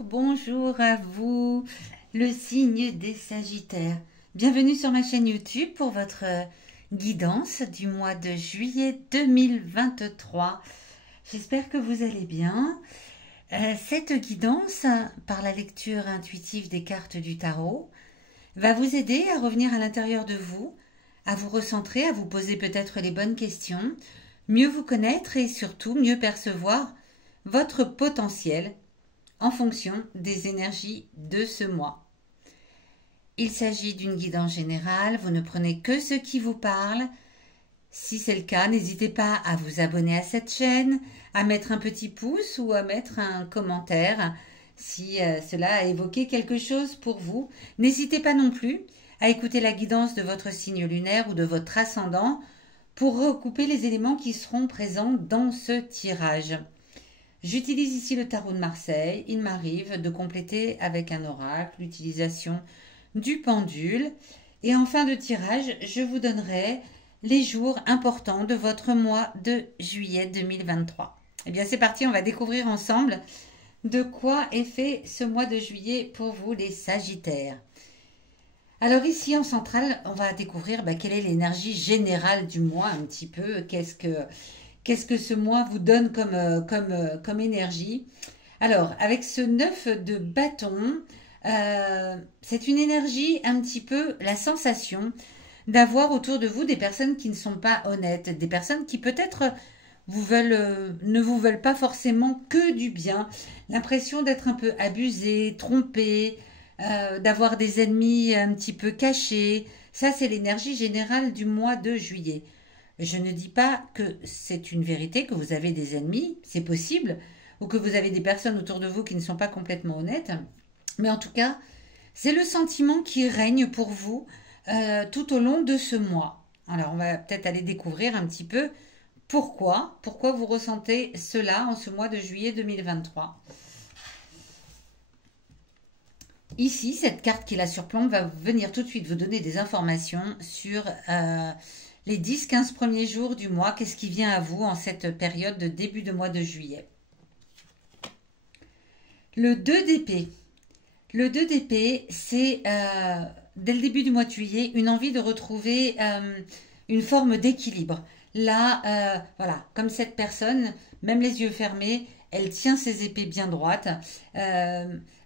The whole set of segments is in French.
Bonjour à vous, le signe des Sagittaires. Bienvenue sur ma chaîne YouTube pour votre guidance du mois de juillet 2023. J'espère que vous allez bien. Cette guidance, par la lecture intuitive des cartes du tarot, va vous aider à revenir à l'intérieur de vous, à vous recentrer, à vous poser peut-être les bonnes questions, mieux vous connaître et surtout mieux percevoir votre potentiel en fonction des énergies de ce mois. Il s'agit d'une guidance générale, vous ne prenez que ce qui vous parle. Si c'est le cas, n'hésitez pas à vous abonner à cette chaîne, à mettre un petit pouce ou à mettre un commentaire si cela a évoqué quelque chose pour vous. N'hésitez pas non plus à écouter la guidance de votre signe lunaire ou de votre ascendant pour recouper les éléments qui seront présents dans ce tirage. J'utilise ici le tarot de Marseille. Il m'arrive de compléter avec un oracle, l'utilisation du pendule. Et en fin de tirage, je vous donnerai les jours importants de votre mois de juillet 2023. Eh bien, c'est parti, on va découvrir ensemble de quoi est fait ce mois de juillet pour vous, les Sagittaires. Alors ici, en centrale, on va découvrir quelle est l'énergie générale du mois un petit peu. Qu'est-ce que ce mois vous donne comme énergie? Alors, avec ce 9 de bâton, c'est une énergie un petit peu, la sensation d'avoir autour de vous des personnes qui ne sont pas honnêtes, des personnes qui peut-être ne vous veulent pas forcément que du bien, l'impression d'être un peu abusé, trompé, d'avoir des ennemis un petit peu cachés. Ça, c'est l'énergie générale du mois de juillet. Je ne dis pas que c'est une vérité, que vous avez des ennemis, c'est possible, ou que vous avez des personnes autour de vous qui ne sont pas complètement honnêtes, mais en tout cas, c'est le sentiment qui règne pour vous tout au long de ce mois. Alors, on va peut-être aller découvrir un petit peu pourquoi vous ressentez cela en ce mois de juillet 2023. Ici, cette carte qui la surplombe va venir tout de suite vous donner des informations sur les 10-15 premiers jours du mois. Qu'est-ce qui vient à vous en cette période de début de mois de juillet? Le 2 d'épée. Le 2 d'épée, c'est dès le début du mois de juillet, une envie de retrouver une forme d'équilibre. Là, voilà, comme cette personne, même les yeux fermés, elle tient ses épées bien droites.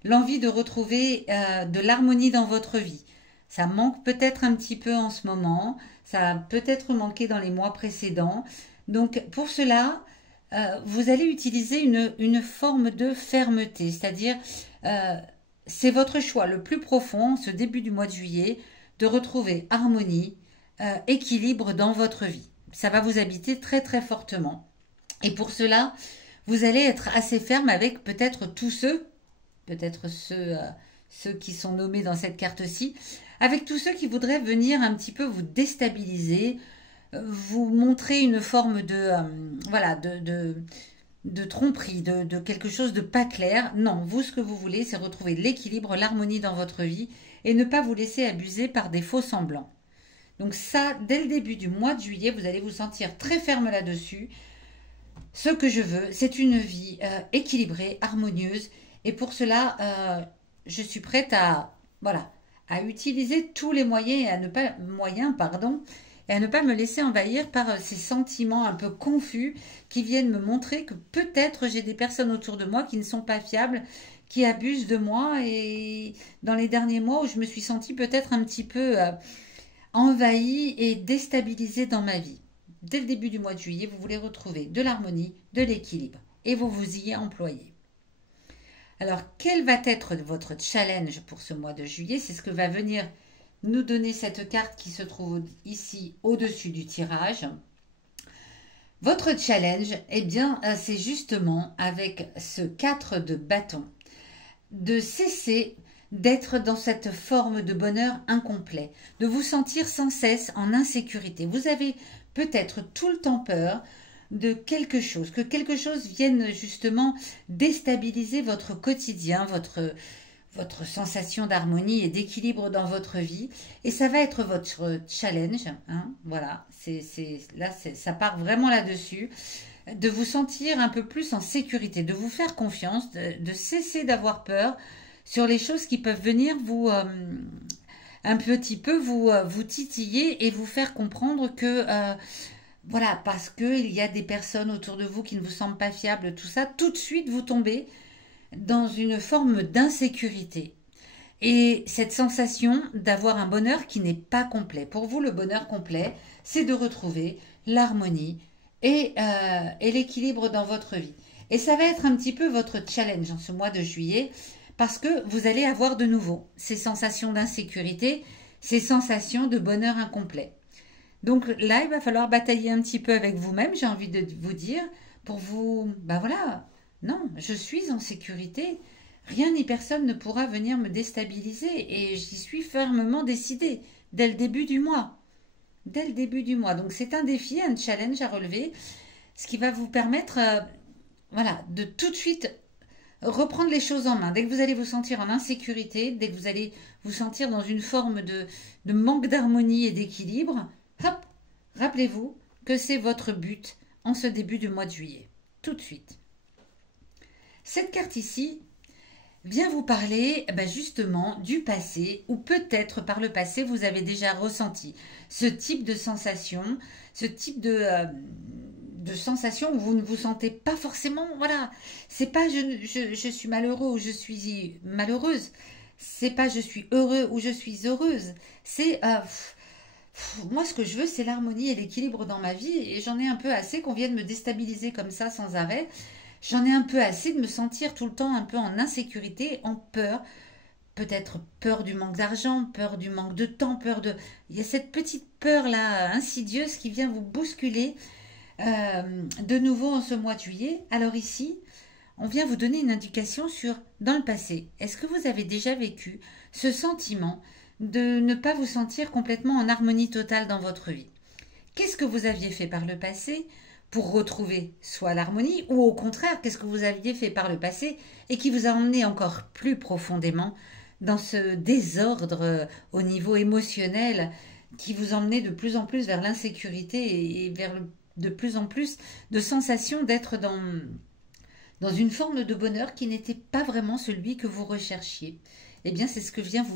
L'envie de retrouver de l'harmonie dans votre vie. Ça manque peut-être un petit peu en ce moment. Ça a peut-être manqué dans les mois précédents. Donc, pour cela, vous allez utiliser une forme de fermeté. C'est-à-dire, c'est votre choix le plus profond, ce début du mois de juillet, de retrouver harmonie, équilibre dans votre vie. Ça va vous habiter très très fortement. Et pour cela, vous allez être assez ferme avec peut-être tous ceux, ceux qui sont nommés dans cette carte-ci, avec tous ceux qui voudraient venir un petit peu vous déstabiliser, vous montrer une forme de tromperie, de quelque chose de pas clair. Non, vous, ce que vous voulez, c'est retrouver l'équilibre, l'harmonie dans votre vie et ne pas vous laisser abuser par des faux semblants. Donc ça, dès le début du mois de juillet, vous allez vous sentir très ferme là-dessus. Ce que je veux, c'est une vie équilibrée, harmonieuse. Et pour cela, je suis prête à utiliser tous les moyens et à ne pas me laisser envahir par ces sentiments un peu confus qui viennent me montrer que peut-être j'ai des personnes autour de moi qui ne sont pas fiables, qui abusent de moi. Et dans les derniers mois où je me suis sentie peut-être un petit peu envahie et déstabilisée dans ma vie. Dès le début du mois de juillet, vous voulez retrouver de l'harmonie, de l'équilibre et vous vous y employez. Alors, quel va être votre challenge pour ce mois de juillet? C'est ce que va venir nous donner cette carte qui se trouve ici au-dessus du tirage. Votre challenge, eh bien, c'est justement avec ce 4 de bâton, de cesser d'être dans cette forme de bonheur incomplet, de vous sentir sans cesse en insécurité. Vous avez peut-être tout le temps peur de quelque chose, que quelque chose vienne justement déstabiliser votre quotidien, votre sensation d'harmonie et d'équilibre dans votre vie. Et ça va être votre challenge. Hein, voilà, ça part vraiment là-dessus. de vous sentir un peu plus en sécurité, de vous faire confiance, de cesser d'avoir peur sur les choses qui peuvent venir vous un petit peu vous titiller et vous faire comprendre que voilà, parce qu'il y a des personnes autour de vous qui ne vous semblent pas fiables, tout ça, tout de suite vous tombez dans une forme d'insécurité. Et cette sensation d'avoir un bonheur qui n'est pas complet. Pour vous, le bonheur complet, c'est de retrouver l'harmonie et l'équilibre dans votre vie. Et ça va être un petit peu votre challenge en ce mois de juillet, parce que vous allez avoir de nouveau ces sensations d'insécurité, ces sensations de bonheur incomplet. Donc là, il va falloir batailler un petit peu avec vous-même, j'ai envie de vous dire, pour vous, ben voilà, non, je suis en sécurité, rien ni personne ne pourra venir me déstabiliser et j'y suis fermement décidée dès le début du mois. Dès le début du mois. Donc c'est un défi, un challenge à relever, ce qui va vous permettre voilà, de tout de suite reprendre les choses en main. Dès que vous allez vous sentir en insécurité, dès que vous allez vous sentir dans une forme de manque d'harmonie et d'équilibre, hop, rappelez-vous que c'est votre but en ce début du mois de juillet. Tout de suite. Cette carte ici vient vous parler justement du passé, ou peut-être par le passé vous avez déjà ressenti ce type de sensation, ce type de sensation où vous ne vous sentez pas forcément, voilà, c'est pas je suis malheureux ou je suis malheureuse, c'est pas je suis heureux ou je suis heureuse, c'est moi ce que je veux c'est l'harmonie et l'équilibre dans ma vie et j'en ai un peu assez qu'on vienne me déstabiliser comme ça sans arrêt. J'en ai un peu assez de me sentir tout le temps un peu en insécurité, en peur, peut-être peur du manque d'argent, peur du manque de temps, peur de... Il y a cette petite peur-là insidieuse qui vient vous bousculer de nouveau en ce mois de juillet. Alors ici, on vient vous donner une indication sur dans le passé. Est-ce que vous avez déjà vécu ce sentiment de ne pas vous sentir complètement en harmonie totale dans votre vie? Qu'est-ce que vous aviez fait par le passé pour retrouver soit l'harmonie, ou au contraire, qu'est-ce que vous aviez fait par le passé et qui vous a emmené encore plus profondément dans ce désordre au niveau émotionnel qui vous emmenait de plus en plus vers l'insécurité et vers de plus en plus de sensation d'être dans une forme de bonheur qui n'était pas vraiment celui que vous recherchiez. Eh bien, c'est ce que je viens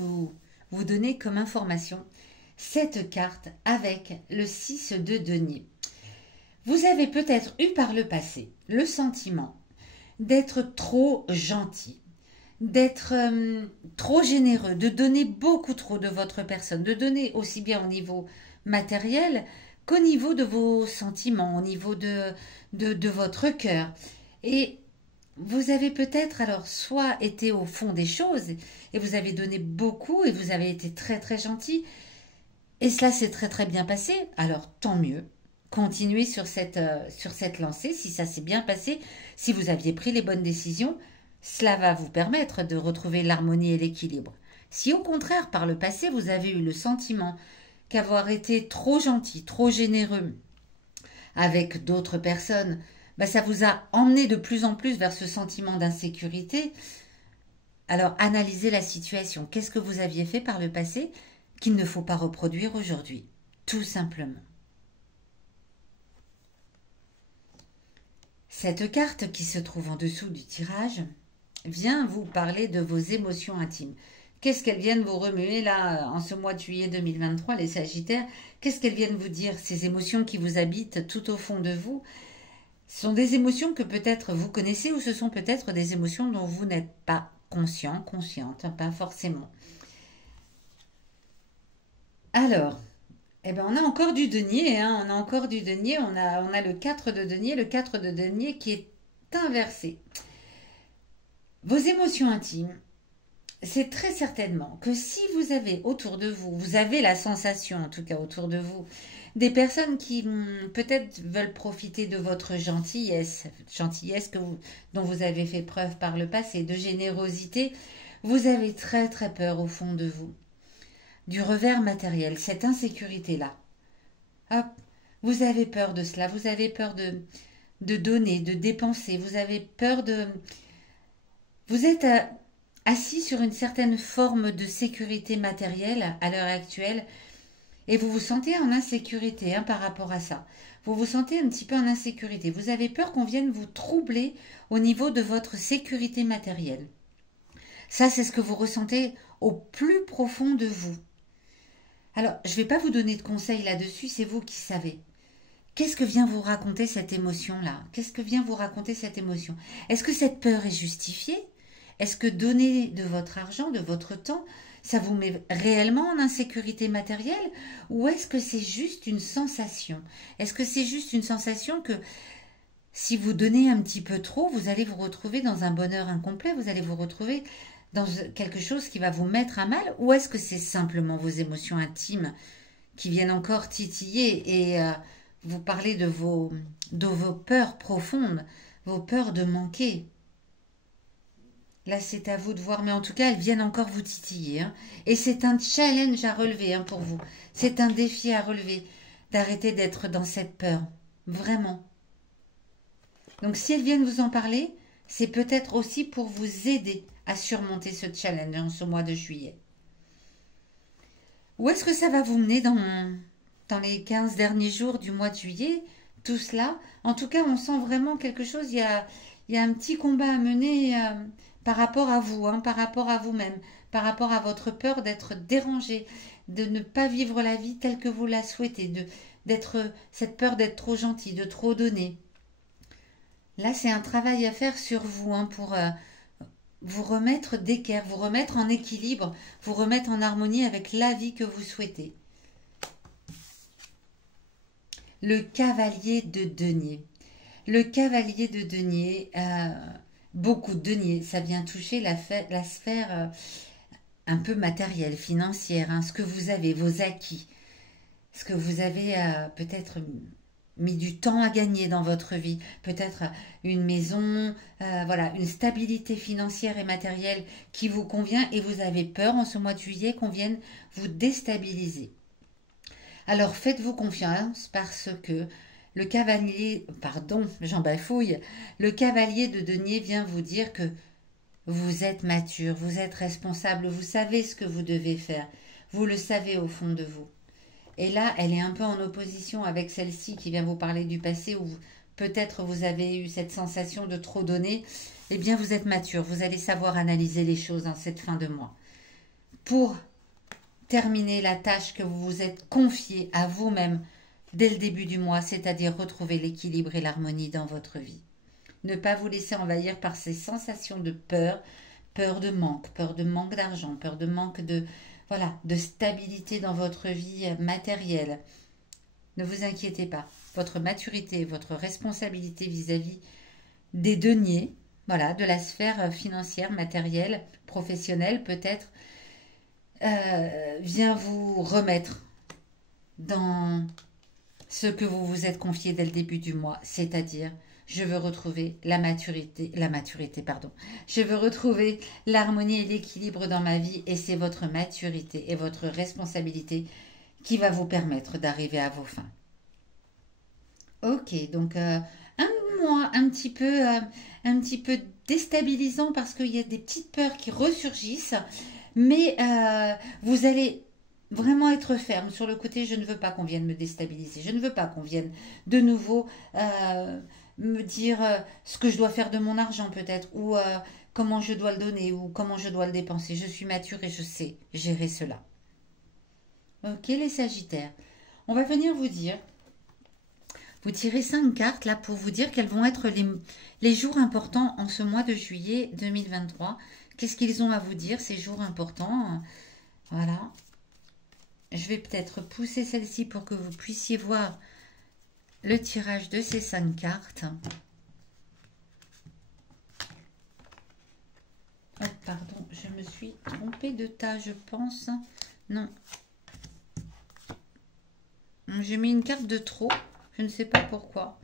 vous donner comme information. Cette carte avec le 6 de denier. Vous avez peut-être eu par le passé le sentiment d'être trop gentil, d'être trop généreux, de donner beaucoup trop de votre personne, de donner aussi bien au niveau matériel qu'au niveau de vos sentiments, au niveau de votre cœur. Et vous avez peut-être alors soit été au fond des choses et vous avez donné beaucoup et vous avez été très très gentil et cela s'est très très bien passé, alors tant mieux. Continuez sur cette lancée, si ça s'est bien passé, si vous aviez pris les bonnes décisions, cela va vous permettre de retrouver l'harmonie et l'équilibre. Si au contraire, par le passé, vous avez eu le sentiment qu'avoir été trop gentil, trop généreux avec d'autres personnes, ça vous a emmené de plus en plus vers ce sentiment d'insécurité, alors analysez la situation. Qu'est-ce que vous aviez fait par le passé qu'il ne faut pas reproduire aujourd'hui? Tout simplement. Cette carte qui se trouve en dessous du tirage vient vous parler de vos émotions intimes. Qu'est-ce qu'elles viennent vous remuer là en ce mois de juillet 2023, les Sagittaires? Qu'est-ce qu'elles viennent vous dire? Ces émotions qui vous habitent tout au fond de vous, ce sont des émotions que peut-être vous connaissez ou ce sont peut-être des émotions dont vous n'êtes pas conscient, consciente, pas forcément. Alors, on a encore du denier, on a encore du denier, on a le 4 de denier qui est inversé. Vos émotions intimes, c'est très certainement que si vous avez autour de vous, vous avez la sensation en tout cas autour de vous, des personnes qui peut-être veulent profiter de votre gentillesse dont vous avez fait preuve par le passé, de générosité, vous avez très très peur au fond de vous. Du revers matériel, cette insécurité-là. Hop, vous avez peur de cela, vous avez peur de donner, de dépenser, vous avez peur de... Vous êtes assis sur une certaine forme de sécurité matérielle à l'heure actuelle et vous vous sentez en insécurité par rapport à ça. vous vous sentez un petit peu en insécurité. Vous avez peur qu'on vienne vous troubler au niveau de votre sécurité matérielle. Ça, c'est ce que vous ressentez au plus profond de vous. Alors, je ne vais pas vous donner de conseils là-dessus, c'est vous qui savez. Qu'est-ce que vient vous raconter cette émotion-là? Qu'est-ce que vient vous raconter cette émotion? Est-ce que cette peur est justifiée? Est-ce que donner de votre argent, de votre temps, ça vous met réellement en insécurité matérielle? Ou est-ce que c'est juste une sensation? Est-ce que c'est juste une sensation que si vous donnez un petit peu trop, vous allez vous retrouver dans un bonheur incomplet, vous allez vous retrouver dans quelque chose qui va vous mettre à mal? Ou est-ce que c'est simplement vos émotions intimes qui viennent encore titiller et vous parler de vos peurs profondes, vos peurs de manquer? Là, c'est à vous de voir, mais en tout cas, elles viennent encore vous titiller. Hein. Et c'est un challenge à relever pour vous. C'est un défi à relever, d'arrêter d'être dans cette peur. Vraiment. Donc, si elles viennent vous en parler, c'est peut-être aussi pour vous aider à surmonter ce challenge en ce mois de juillet. Où est-ce que ça va vous mener dans les 15 derniers jours du mois de juillet? Tout cela, en tout cas, on sent vraiment quelque chose. Il y a un petit combat à mener par rapport à vous, par rapport à vous-même, par rapport à votre peur d'être dérangé, de ne pas vivre la vie telle que vous la souhaitez, cette peur d'être trop gentil, de trop donner. Là, c'est un travail à faire sur vous pour vous remettre d'équerre, vous remettre en équilibre, vous remettre en harmonie avec la vie que vous souhaitez. Le cavalier de denier. Le cavalier de denier, beaucoup de deniers, ça vient toucher la sphère un peu matérielle, financière, ce que vous avez, vos acquis, ce que vous avez peut-être mis du temps à gagner dans votre vie, peut-être une maison, voilà, une stabilité financière et matérielle qui vous convient et vous avez peur en ce mois de juillet qu'on vienne vous déstabiliser. Alors faites-vous confiance parce que le cavalier, pardon, j'en bafouille, le cavalier de denier vient vous dire que vous êtes mature, vous êtes responsable, vous savez ce que vous devez faire, vous le savez au fond de vous. Et là, elle est un peu en opposition avec celle-ci qui vient vous parler du passé où peut-être vous avez eu cette sensation de trop donner. Eh bien, vous êtes mature, vous allez savoir analyser les choses en cette fin de mois. Pour terminer la tâche que vous vous êtes confiée à vous-même dès le début du mois, c'est-à-dire retrouver l'équilibre et l'harmonie dans votre vie. Ne pas vous laisser envahir par ces sensations de peur, peur de manque d'argent, peur de manque de stabilité dans votre vie matérielle. Ne vous inquiétez pas. Votre maturité, votre responsabilité vis-à-vis des deniers, de la sphère financière, matérielle, professionnelle peut-être, vient vous remettre dans ce que vous vous êtes confié dès le début du mois, c'est-à-dire je veux retrouver la maturité, pardon. Je veux retrouver l'harmonie et l'équilibre dans ma vie et c'est votre maturité et votre responsabilité qui va vous permettre d'arriver à vos fins. Ok, donc un mois un petit peu déstabilisant parce qu'il y a des petites peurs qui ressurgissent, mais vous allez vraiment être ferme sur le côté, je ne veux pas qu'on vienne me déstabiliser, je ne veux pas qu'on vienne de nouveau me dire ce que je dois faire de mon argent peut-être, ou comment je dois le donner, ou comment je dois le dépenser. Je suis mature et je sais gérer cela. Ok les Sagittaires, on va venir vous dire, vous tirez 5 cartes là pour vous dire quels vont être les jours importants en ce mois de juillet 2023. Qu'est-ce qu'ils ont à vous dire ces jours importants? Voilà. Je vais peut-être pousser celle-ci pour que vous puissiez voir le tirage de ces 5 cartes. Oh, pardon, je me suis trompée de tas, je pense. Non. J'ai mis une carte de trop. Je ne sais pas pourquoi.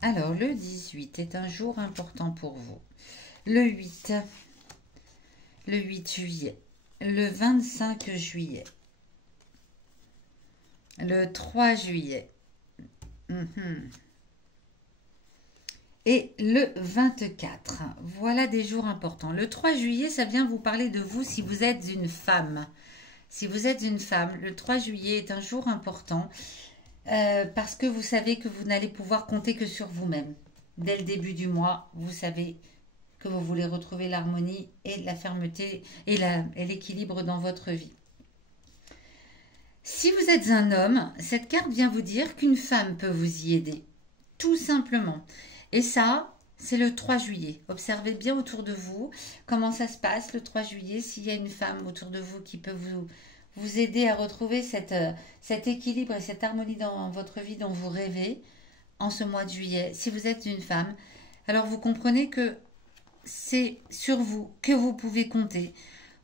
Alors, le 18 est un jour important pour vous. Le 8 juillet. Le 25 juillet. Le 3 juillet. Et le 24. Voilà des jours importants. Le 3 juillet, ça vient vous parler de vous si vous êtes une femme. Si vous êtes une femme, le 3 juillet est un jour important parce que vous savez que vous n'allez pouvoir compter que sur vous-même. Dès le début du mois, vous savez que vous voulez retrouver l'harmonie et la fermeté et l'équilibre dans votre vie. Si vous êtes un homme, cette carte vient vous dire qu'une femme peut vous y aider, tout simplement. Et ça, c'est le 3 juillet. Observez bien autour de vous comment ça se passe le 3 juillet, s'il y a une femme autour de vous qui peut vous aider à retrouver cet équilibre et cette harmonie dans votre vie dont vous rêvez en ce mois de juillet. Si vous êtes une femme, alors vous comprenez que c'est sur vous que vous pouvez compter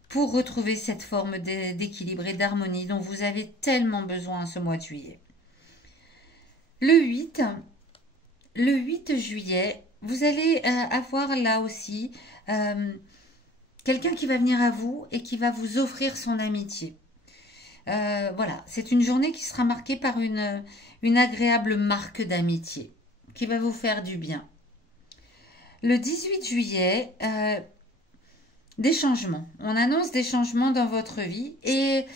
pour retrouver cette forme d'équilibre et d'harmonie dont vous avez tellement besoin en ce mois de juillet. Le 8 juillet, vous allez avoir là aussi quelqu'un qui va venir à vous et qui va vous offrir son amitié. Voilà, c'est une journée qui sera marquée par une agréable marque d'amitié qui va vous faire du bien. Le 18 juillet, des changements. On annonce des changements dans votre vie et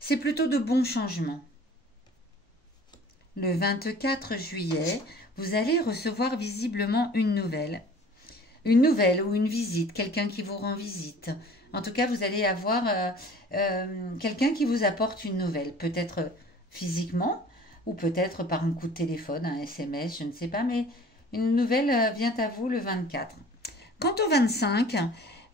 c'est plutôt de bons changements. Le 24 juillet, vous allez recevoir visiblement une nouvelle ou une visite, quelqu'un qui vous rend visite. En tout cas, vous allez avoir quelqu'un qui vous apporte une nouvelle, peut-être physiquement ou peut-être par un coup de téléphone, un SMS, je ne sais pas, mais une nouvelle vient à vous le 24. Quant au 25,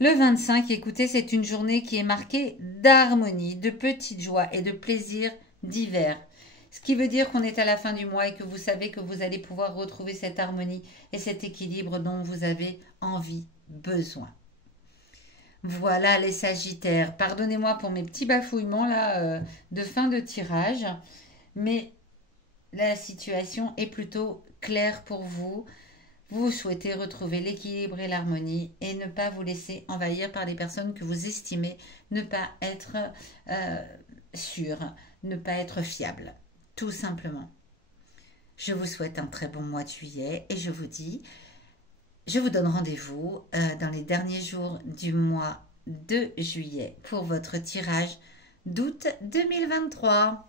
le 25, écoutez, c'est une journée qui est marquée d'harmonie, de petites joies et de plaisirs divers. Ce qui veut dire qu'on est à la fin du mois et que vous savez que vous allez pouvoir retrouver cette harmonie et cet équilibre dont vous avez envie, besoin. Voilà les Sagittaires. Pardonnez-moi pour mes petits bafouillements là de fin de tirage, mais la situation est plutôt claire pour vous. Vous souhaitez retrouver l'équilibre et l'harmonie et ne pas vous laisser envahir par les personnes que vous estimez ne pas être sûres, ne pas être fiables, tout simplement. Je vous souhaite un très bon mois de juillet et je vous donne rendez-vous dans les derniers jours du mois de juillet pour votre tirage d'août 2023.